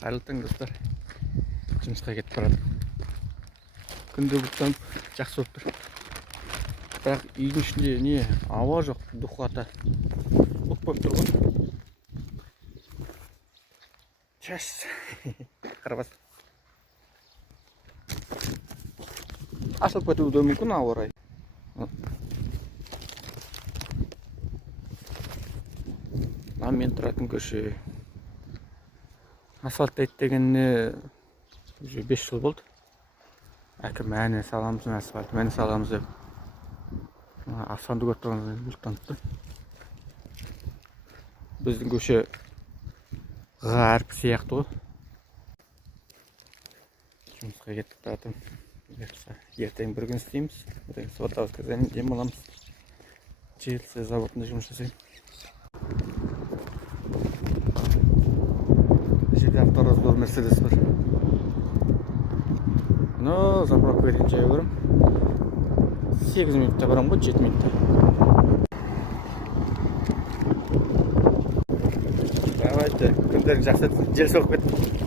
Қайырлы таң достар. Жұмысқа кетіп барады. Күнде бұлттанып жақсы болып тұр. Бірақ үйдің ішінде не ауа жоқ, духлата. Бұлт болып тұр ғой. Час. Қарабас. Ашылып кетуі мүмкін ауа райы. Мен тұратын көше. Асфальт дегеніне уже 5 жыл болды. Әкім мәне саламыз, асфальт мәне саламыз деп. Асфальтты көріп тұрғанда бұлттанып тұр. Біздің көше ғарып сияқты ғой. Жұмысқа кеттік татым. Ертең бір күн істейміз. Сватовская дем боламыз. Желісі заводында жұмыс жасаймын. Жерде автораздор Мерседес бар. Но заправка берген жай көрім. 8 минутта барам ғой, 7 минутта. Давайте, күндерің жақсы жел соғып кетті.